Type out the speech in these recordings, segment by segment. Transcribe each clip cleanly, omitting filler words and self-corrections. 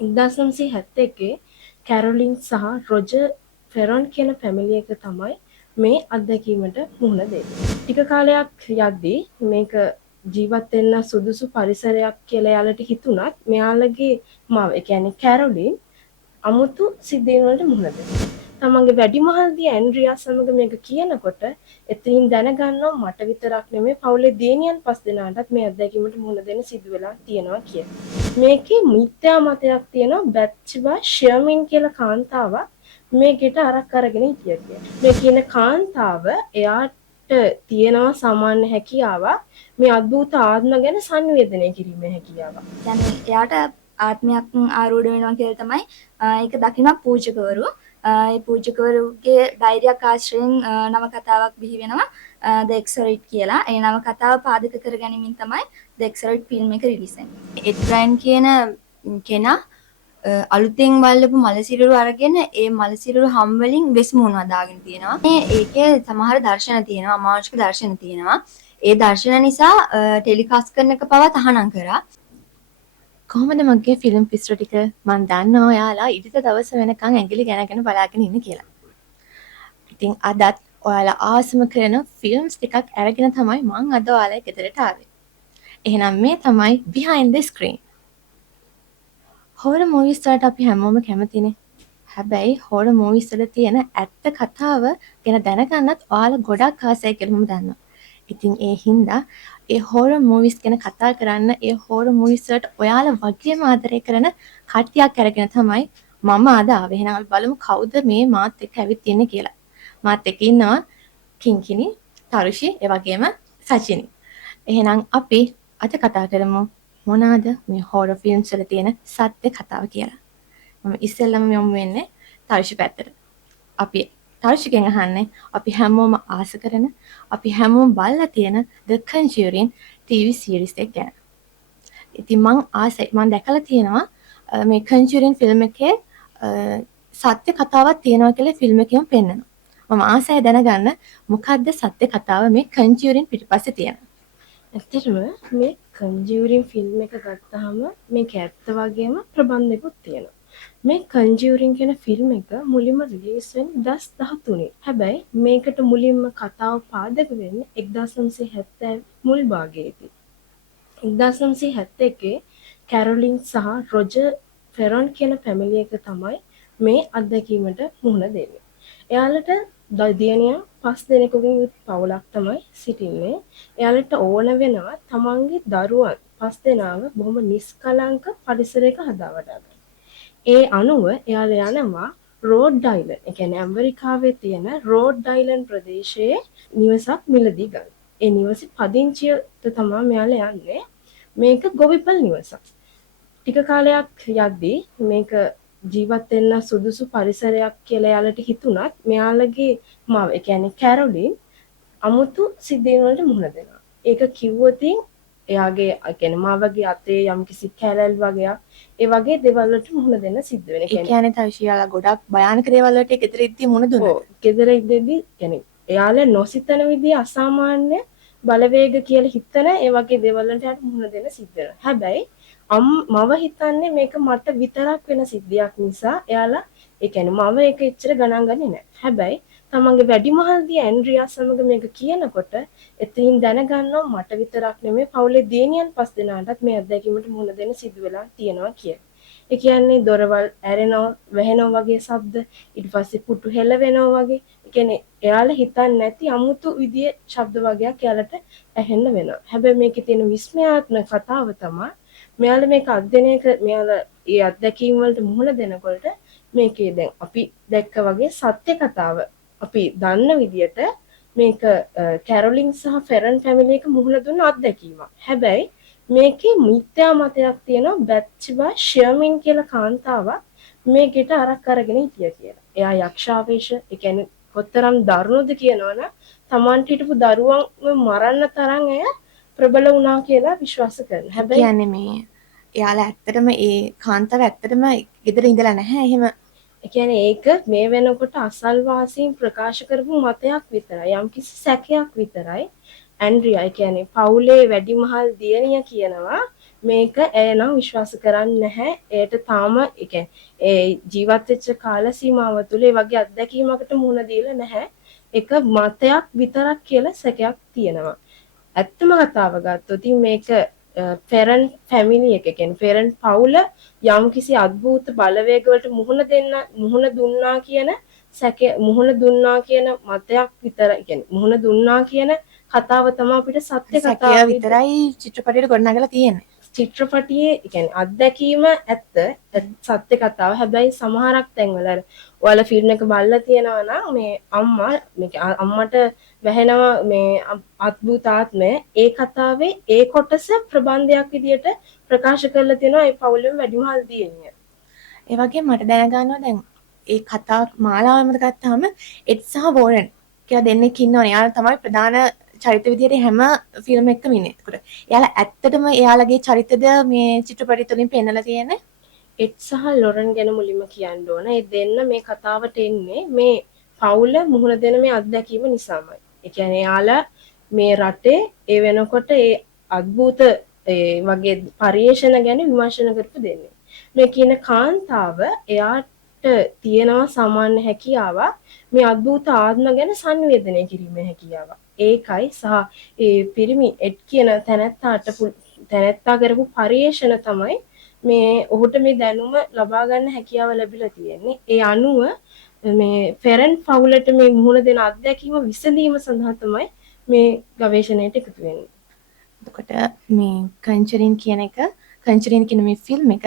1971 කැරොලින් සහ රොජර් ෆෙරොන් කියන ෆැමිලි එක තමයි මේ අත්දැකීමට මුහුණ දෙන්නේ. ටික කාලයක් යද්දී මේක ජීවත් වෙන්න සුදුසු පරිසරයක් කියලා එයාලට හිතුණත් මෙයාලගේ මව ඒ කියන්නේ කැරොලින් අමුතු සිද්ධීන් වලට මුහුණ දෙනවා. තමන්ගේ වැඩිමහල්දී ඇන්ඩ්‍රියා සමග මේක කියනකොට එතනින් දැනගන්නවා මට විතරක් නෙමෙයි පවුලේ දියණියන් 5 දෙනාටත් මේ අත්දැකීමට මුහුණ දෙන්න සිදු වෙලා තියෙනවා කියලා. මේකේ මිත්‍යා මතයක් තියෙනවා බැත්ෂබා ෂර්මින් කියලා කාන්තාවක් මේ ගෙට අරක් අරගෙන හිටියා කියලා. මේ කියන කාන්තාව එයාට තියෙනවා සාමාන්‍ය හැකියාවක් මේ අද්භූත ආත්ම ගැන සංවේදනය කිරීමේ හැකියාවක්. කියන්නේ එයාට ආත්මයක් ආරූඪ වෙනවා කියලා තමයි ඒක දකින්න පූජකවරු. ඒ පූජකවරුගේ ධෛර්යයක් ආශ්‍රයෙන් නවකතාවක් බිහි වෙනවා The Exorcist කියලා. ඒ නවකතාව පාදක කරගැනීමෙන් තමයි The Exorcist ෆිල්ම් එක රිලීස් වෙන්නේ. එඩ් රයන් කියන කෙනා අලුතෙන් බලපු මලසිරුරු අරගෙන ඒ මලසිරුරු හම් වලින් වෙස් මුහුණු හදාගෙන තියෙනවා. ඒකේ සමහර දර්ශන තියෙනවා, අමානුෂික දර්ශන තියෙනවා. ඒ දර්ශන නිසා ටෙලිකාස්ට් කරන එක පවා තහනම් කරා. කොහොමද මගේ ෆිල්ම් පිස්ටෝ ටික මම දන්නවා ඔයාලා ඉදිරිත දවස වෙනකන් ඇඟිලි ගණගෙන බලාගෙන ඉන්න කියලා. ඉතින් අදත් ඔයාලා ආසම කරන ෆිල්ම්ස් ටිකක් අරගෙන තමයි මම අද ඔයාලා ගෙදරට ආවේ. එහෙනම් මේ තමයි behind the screen. හොරර් මූවිස් වලට අපි හැමෝම කැමතිනේ. හැබැයි හොරර් මූවිස් වල තියෙන ඇත්ත කතාව ගැන දැනගන්නත් ඔයාලා ගොඩක් ආසයි කියලා මම දන්නවා. ඉතින් ඒ හින්දා ඒ හොරර් මූවිස් ගැන කතා කරන්න ඒ හොරර් මූවිස් වලට ඔයාලා වගේම ආදරය කරන කට්ටියක් අරගෙන තමයි මම අද ආවේ. එහෙනම් අපි බලමු කවුද මේ මාත් එක්ක ඇවිත් ඉන්නේ කියලා. මාත් එක්ක ඉන්නවා කිංකිණි, තරුෂි, ඒ වගේම සචිනි. එහෙනම් අපි අද කතා කරමු මොනවාද මේ හොරර් ෆිල්ම්ස් වල තියෙන සත්‍ය කතාව කියලා. මම ඉස්සෙල්ලම යමු වෙන්නේ තරුෂි පැත්තට. අපි තරුෂිගෙන් අහන්නේ අපි හැමෝම ආස කරන, අපි හැමෝම බලලා තියෙන The Conjuring TV series එක ගැන. ඉතින් මම දැකලා තියෙනවා මේ Conjuring ෆිල්ම් එකේ සත්‍ය කතාවක් තියෙනවා කියලා ෆිල්ම් එකෙම පෙන්නනවා. මම ආසයි දැනගන්න මොකද්ද සත්‍ය කතාව මේ Conjuring පිටිපස්සේ තියෙන. ඇත්තටම මේ කන්ජූරින් ෆිල්ම් එක ගත්තාම මේක ඇත්ත වගේම ප්‍රබන්ධයක්ත් තියෙනවා. මේ කන්ජූරින් කියන ෆිල්ම් එක මුලින්ම රිලීස් වෙන්නේ 2013. හැබැයි මේකට මුලින්ම කතාව පාදක වෙන්නේ 1970 මුල් භාගයේදී. 1971 කැරොලින් සහ රොජර් ෆෙරොන් කියන ෆැමිලි එක තමයි මේ අත්දැකීමට මුහුණ දෙන්නේ. එයාලට දියණියන් 5 දෙනෙකුගෙන් යුත් පවුලක් තමයි සිටින්නේ. එයාලට ඕන වෙනවා තමන්ගේ දරුවන් 5 දෙනාව බොහොම නිස්කලංක පරිසරයක හදා වඩා ගන්න. ඒ අනුව එයාලා යනවා රෝඩ් අයිලන්ඩ්, ඒ කියන්නේ ඇමරිකාවේ තියෙන රෝඩ් අයිලන්ඩ් ප්‍රදේශයේ නිවසක් මිලදී ගන්න. ඒ නිවසේ පදිංචියට තමයි මෙයාලා යන්නේ. මේක ගොවිපල් නිවසක්. ටික කාලයක් යද්දී මේක ජීවත් වෙන්න සුදුසු පරිසරයක් කියලා එයාලට හිතුණත් මෙයාලගේ මව ඒ කියන්නේ කැරොලින් අමුතු සිද්ධීන් වලට මුහුණ දෙනවා. ඒක කිව්වොතින් එයාගේ ඒ කියන්නේ මවගේ අතේ යම්කිසි කැලල් වගේක් ඒ වගේ දේවල් වලට මුහුණ දෙන්න සිද්ධ වෙන. ඒ කියන්නේ තරුෂියාලා ගොඩක් භයානක දේවල් වලට ගෙදර ඉද්දී මුහුණ දුන්නා. ඔව්. ගෙදර ඉද්දී කියන්නේ එයාලා නොසිතන විදිහ අසාමාන්‍ය බලවේග කියලා හිතන ඒ වගේ දේවල් වලට යට මුහුණ දෙන්න සිද්ධ වෙනවා. හැබැයි මව හිතන්නේ මේක මට විතරක් වෙන සිද්ධියක් නිසා එයාලා ඒ කියන්නේ මව ඒක එච්චර ගණන් ගන්නේ නැහැ. හැබැයි තමන්ගේ වැඩිමහල්දී ඇන්ඩ්‍රියා සමග මේක කියනකොට එතනින් දැනගන්නවා මට විතරක් නෙමෙයි පවුලේ දියණියන් 5 දෙනාටත් මේ අත්දැකීමට මුහුණ දෙන්න සිදු වෙලා තියෙනවා කියලා. ඒ කියන්නේ දොරවල් ඇරෙනවා, වැහෙනවා වගේ ශබ්ද, ඊට පස්සේ පුටු හෙල වෙනවා වගේ. ඒ කියන්නේ එයාලා හිතන්නේ නැති අමුතු විදියේ ශබ්ද වගේක් එයාලට ඇහෙන්න වෙනවා. හැබැයි මේකේ තියෙන විස්මයාත්මක කතාව තමයි මෙයාලා මේක මෙයාලා ඒ අත්දැකීම් වලට මුහුණ දෙනකොට මේකේ දැන් අපි දැක්ක වගේ සත්‍ය කතාව අපි දන්න විදියට මේක කැරොලින් සහ ෆෙරන් ෆැමිලි එක මුහුණ දුන්න අත්දැකීමක්. හැබැයි මේකේ මිත්‍යා මතයක් තියෙනවා බැත්ෂබා ෂර්මින් කියලා කාන්තාවක් මේ ගෙට අරක් අරගෙන හිටියා කියලා. එයා යක්ෂාවේශ ඒ කියන්නේ කොතරම් දරුණුද කියනවනම් Tamanට හිටපු දරුවන් මරන්න තරම් එය ප්‍රබල වුණා කියලා විශ්වාස කරනවා. හැබැයි කියන්නේ මේ එයාලා ඇත්තටම ඒ කාන්තාව ඇත්තටම ගෙදර ඉඳලා නැහැ. එහෙම ඒ කියන්නේ ඒක මේ වෙනකොට අසල්වාසීන් ප්‍රකාශ කරපු මතයක් විතරයි. යම්කිසි සැකයක් විතරයි. ඇන්ඩ්‍රියා ඒ කියන්නේ පවුලේ වැඩිමහල් දියණිය කියනවා මේක ඇය නම් විශ්වාස කරන්නේ නැහැ. එයට තාම ඒ කියන්නේ ඒ ජීවත් වෙච්ච කාල සීමාව තුළ ඒ වගේ අත්දැකීමකට මුහුණ දීලා නැහැ. එක මතයක් විතරක් කියලා සැකයක් තියෙනවා. ඇත්තම කතාව ගත්තොත් ඉතින් මේක පෙරන්ට් ෆැමිලි එක කියන්නේ පෙරන්ට් පවුල යම්කිසි අద్භූත බලවේගවලට මුහුණ දුන්නා කියන මුහුණ දුන්නා කියන මතයක් විතර කියන්නේ මුහුණ දුන්නා කියන කතාව තමයි අපිට සත්‍ය සැකය කතාව විතරයි චිත්‍රපටයට ගොඩනගලා තියෙන්නේ. චිත්‍රපටියේ කියන්නේ අත්දැකීම සත්‍ය කතාව. හැබැයි සමහරක් තැන්වල ඔයාලා ෆිල්ම් එක බලලා තියෙනවා නම් මේ අම්මට වැහෙනවා මේ අద్භූත ආත්මය. ඒ කතාවේ ඒ කොටස ප්‍රබන්ධයක් විදියට ප්‍රකාශ කරලා තියෙනවා ඒ පවුලෙම වැඩිමහල් දියණිය. ඒ වගේ මට දැනගන්නවා දැන් ඒ කතා මාලාවම ගත්තාම එඩ් සහ වෝරන් කියලා දෙන්නෙක් ඉන්නවනේ. එයාලා තමයි ප්‍රධාන චරිත විදියට හැම ෆිල්ම් එකකම ඉන්නේ. ඒකට එයාලා ඇත්තටම එයාලගේ චරිතද මේ චිත්‍රපටය තුලින් පෙන්නලා තියෙන්නේ. එඩ් සහ ලොරන් ගැන මුලින්ම කියන්න ඕන. ඒ දෙන්න මේ කතාවට එන්නේ මේ පවුල මුහුණ දෙන මේ අත්දැකීම නිසාමයි. ඒ කියන්නේ එයාලා මේ රටේ ඒ වෙනකොට ඒ අద్භූත ඒ වගේ පරිේශන ගැන විමර්ශන කරපු දෙන්නේ. මේ කියන කාන්තාව එයාට තියෙනවා සාමාන්‍ය හැකියාවක් මේ අద్භූත ආත්ම ගැන සංවේදනය කිරීමේ හැකියාවක්. ඒකයි සහ ඒ පිරිමි එඩ් කියන තැනැත්තා කරපු පරිේශන තමයි මේ ඔහුට මේ දැනුම ලබා ගන්න හැකියාව ලැබිලා තියෙන්නේ. ඒ අනුව මේ ෆෙරන්ට් පවුලට මේ මුහුණ දෙන අත්දැකීම විසඳීම සඳහා තමයි මේ ගවේෂණයට එකතු වෙන්නේ. එතකොට මේ කන්චරින් කියන මේ ෆිල්ම් එක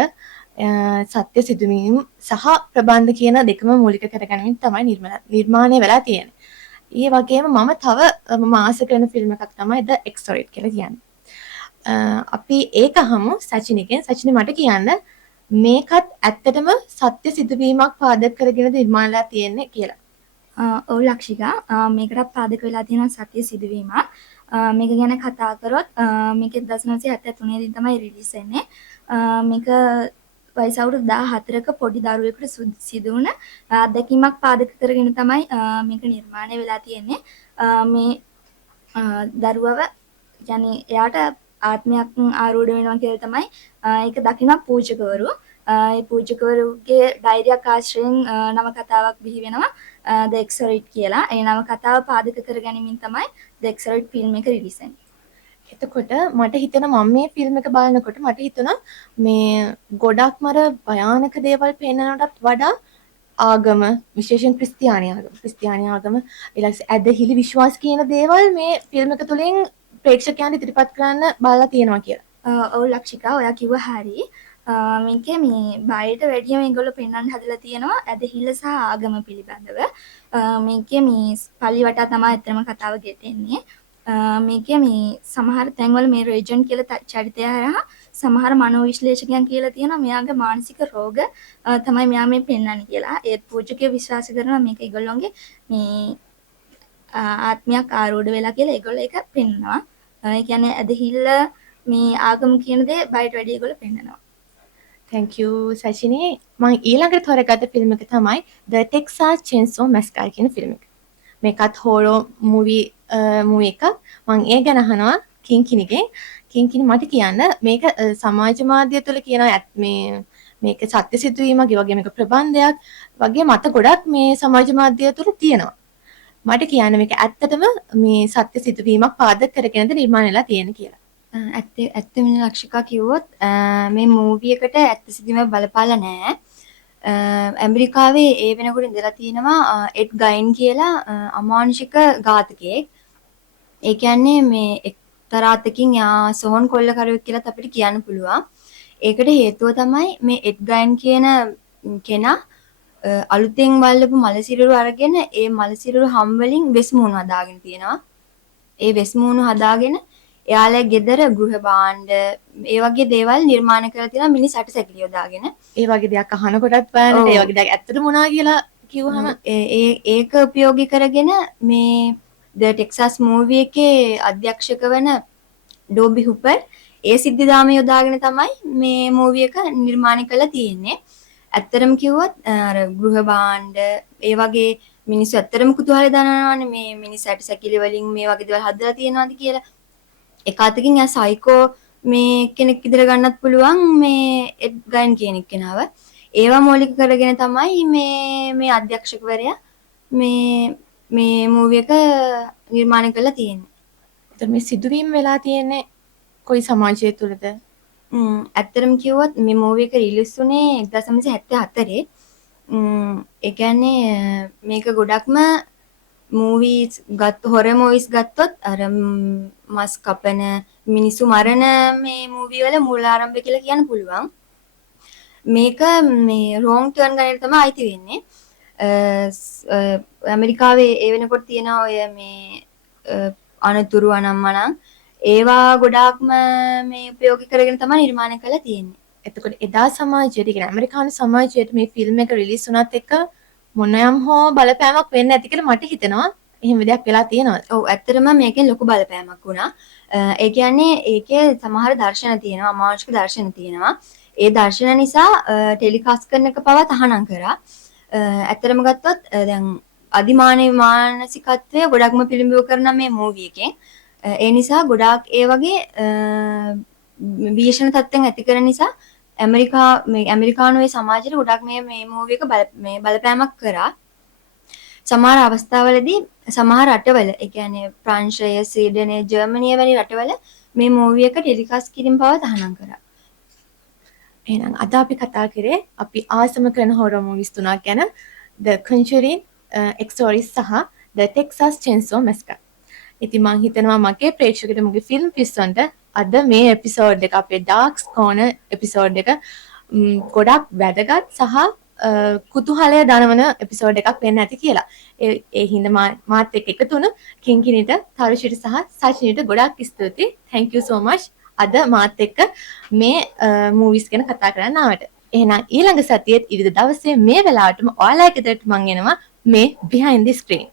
සත්‍ය සිදුවීම් සහ ප්‍රබන්ධ කියන දෙකම මූලික කරගැනීමෙන් තමයි නිර්මාණය වෙලා තියෙන්නේ. ඒ වගේම මම තව ආස කරන ෆිල්ම් එකක් තමයි The Exorcist කියලා කියන්නේ. අපි ඒක අහමු සචිනිගෙන්. සචිනි මට කියන්න මේකත් ඇත්තටම සත්‍ය සිදුවීමක් පාදක කරගෙන නිර්මාණලා තියෙන්නේ කියලා. ඔව් ලක්ෂිකා, මේකටත් පාදක වෙලා තියෙන සත්‍ය සිදුවීමක්. මේක ගැන කතා කරොත් මේක 1973 දී තමයි රිලීස් වෙන්නේ. මේක වයස අවුරුදු 14ක පොඩි දරුවෙකුට සිදු වුණ අත්දැකීමක් පාදක කරගෙන තමයි මේක නිර්මාණය වෙලා තියෙන්නේ. මේ දරුවව يعني එයාට ආත්මයක් ආරූඪ වෙනවා කියලා තමයි ඒක දකින පූජකවරු. ඒ පූජකවරුගේ ධෛර්යයක් ආශ්‍රයෙන් නවකතාවක් බිහි වෙනවා The Exorcist කියලා. ඒ නවකතාව පාදක කරගැනීමෙන් තමයි The Exorcist ෆිල්ම් එක රිලීස් වෙන්නේ. එතකොට මට හිතෙනවා මම මේ ෆිල්ම් එක බලනකොට මට හිතුණා මේ ගොඩක්ම අර භයානක දේවල් පේනනටත් වඩා ආගම විශේෂයෙන් ක්‍රිස්තියානි ආගම ඊළඟට ඇදහිලි විශ්වාස කියන දේවල් මේ ෆිල්ම් එක තුලින් ප්‍රේක්ෂකයන්ට ඉදිරිපත් කරන්න බලලා තියෙනවා කියලා. ඔව් ලක්ෂිකා, ඔයා කිව්ව හරි. මේකේ මේ බයට වැඩිය මේගොල්ලෝ පෙන්වන්න හදලා තියෙනවා ඇදහිල්ල සහ ආගම පිළිබඳව. මේකේ මේ පල්ලි වටා තමයි ඇත්තම කතාව ගෙතෙන්නේ. මේකේ මේ සමහර තැන්වල මේ රේජන් කියලා චරිතය හරහා සමහර මනෝවිශ්ලේෂකයන් කියලා තියෙනවා මෙයාගේ මානසික රෝග තමයි මෙයා මේ පෙන්වන්නේ කියලා. ඒත් පූජකයෝ විශ්වාස කරනවා මේක ඒගොල්ලෝගේ මේ ආත්මයක් ආරූඪ වෙලා කියලා ඒගොල්ලෝ ඒක පෙන්වනවා. ඒ කියන්නේ ඇදහිල්ල මේ ආගම කියන දේ බයට වැඩි ඒගොල්ලෝ පෙන්වනවා. Thank you Sachini. මම ඊළඟට තෝරගත්ත ෆිල්ම් එක තමයි The Texas Chainsaw Massacre කියන ෆිල්ම් එක. මේකත් හෝරෝ මූවි එකක්. මම ඒ ගැන අහනවා කිංකිනිගෙන්. කිංකිනි මට කියන්න මේක සමාජ මාධ්‍ය තුළ කියනවා මේක සත්‍ය සිදුවීමක්, ඒ වගේ මේක ප්‍රබන්ධයක් වගේ මත ගොඩක් මේ සමාජ මාධ්‍ය තුළ තියෙනවා. මට කියන්න මේක ඇත්තටම මේ සත්‍ය සිදුවීමක් පාදක කරගෙනද නිර්මාණය වෙලා තියෙන කියලා. ඇත්තම ලක්ෂිකා කිව්වොත් මේ මූවි එකට ඇත්ත සිදුවීම බලපාලා නැහැ. ඇමරිකාවේ ඒ වෙනකොට ඉඳලා තියෙනවා එඩ් ගයින් කියලා අමානුෂික ඝාතකයෙක්. ඒ කියන්නේ මේ එක්තරා අතකින් යා සොහොන් කොල්ලකරුවෙක් කියලාත් අපිට කියන්න පුළුවන්. ඒකට හේතුව තමයි මේ එඩ් ගයින් කියන කෙනා අලුතෙන් වල්ලපු මලසිරුරු අරගෙන ඒ මලසිරුරු හැම් වලින් වෙස් මුහුණු හදාගෙන තියෙනවා. ඒ වෙස් මුහුණු හදාගෙන එයාලගේ ගෙදර ගෘහ භාණ්ඩ ඒ වගේ දේවල් නිර්මාණය කරලා තියෙනවා මිනිස් අට සැකිලිය දාගෙන. ඒ වගේ දෙයක් අහනකොටත් බලන්න ඒ වගේ දෙයක් ඇත්තට මොනවා කියලා කිව්වහම ඒක උපයෝගී කරගෙන මේ The Texas movie එකේ අධ්‍යක්ෂක වන ඩෝබි හුපර් ඒ සිද්ධාම යොදාගෙන තමයි මේ මූවි එක නිර්මාණය කරලා තියෙන්නේ. ඇත්තටම කිව්වොත් අර ගෘහ භාණ්ඩ ඒ වගේ මිනිස්සු ඇත්තටම කුතුහලය දනවනවානේ මේ මිනිස් ඇට සැකිලි වලින් මේ වගේ දේවල් හදලා තියෙනවාද කියලා. එක අතකින් යා සයිකෝ මේ කෙනෙක් ඉදිරිය ගන්නත් පුළුවන් මේ එඩ් ගයින් කියන කෙනාව. ඒවා මූලික කරගෙන තමයි මේ අධ්‍යක්ෂකවරයා මේ මූවි එක නිර්මාණය කරලා තියෙන්නේ. එතකොට මේ සිදුවීම් වෙලා තියෙන්නේ කොයි සමාජය තුළද? ඇත්තටම කිව්වොත් මේ මූවි එක රිලීස් වුණේ 1974. ඒ කියන්නේ මේක ගොඩක්ම මූවීස් හොරර් මූවීස් ගත්තොත් අර මස් කපන මිනිස්සු මරන මේ මූවි වල මූලාරම්භය කියලා කියන්න පුළුවන්. මේක මේ රෝන් ටර්න් ගණයට තමයි අයිති වෙන්නේ. ඇමරිකාවේ ඒ වෙනකොට තියෙන ඔය මේ අනතුරු අනම්මනම් ඒවා ගොඩාක්ම මේ උපයෝගී කරගෙන තමයි නිර්මාණය කරලා තියෙන්නේ. එතකොට එදා සමාජයට කියන්නේ ඇමරිකානු සමාජයට මේ ෆිල්ම් එක රිලීස් වුණත් එක්ක මොනයම් හෝ බලපෑමක් වෙන්න ඇති කියලා මට හිතෙනවා. එහෙම දෙයක් වෙලා තියෙනවද? ඔව් ඇත්තටම මේකෙන් ලොකු බලපෑමක් වුණා. ඒ කියන්නේ ඒකේ සමහර දර්ශන තියෙනවා, අමානුෂික දර්ශන තියෙනවා. ඒ දර්ශන නිසා ටෙලිකාස්ට් කරන එක පවා තහනම් කරා. ඇත්තටම ගත්තොත් දැන් අධිමානව මානසිකත්වය ගොඩක්ම පිළිඹු කරන මේ මූවි එකෙන් ඒ නිසා ගොඩාක් ඒ වගේ විශේෂණ තත්ත්වයන් ඇති කරන නිසා ඇමරිකානුවේ සමාජයට ගොඩක් මේ මූවි එක බලපෑමක් කරා. සමහර අවස්ථාවලදී සමහර රටවල ඒ කියන්නේ ප්‍රංශය, ස්වීඩනය, ජර්මනිය වැනි රටවල මේ මූවි එක ටෙලිකාස්ට් කිරීම පවා තහනම් කරා. එහෙනම් අද අපි කතා කරේ අපි ආසම කරන හොරර් මූවිස් තුනක් ගැන. The Conjuring, Exorcist සහ The Texas Chainsaw Massacre. ඉතින් මම හිතනවා මගේ ප්‍රේක්ෂකයට මගේ ෆිල්ම් පිස්සන්ට අද මේ එපිසෝඩ් එක අපේ Dark Corner එපිසෝඩ් එක ගොඩක් වැදගත් සහ කුතුහලය දනවන එපිසෝඩ් එකක් වෙන්න ඇති කියලා. ඒ හින්දා මාත් එක්ක එකතු වුණු කිංකිනිට, තරුෂිට සහ සචිනිට ගොඩක් ස්තුතියි. Thank you so much. අද මාත් එක්ක මේ මූවිස් ගැන කතා කරන්න ආවට. එහෙනම් ඊළඟ සතියේත් ඉරිදා දවසේ මේ වෙලාවටම ඔයාලා එක්ක මම එනවා මේ behind the screen.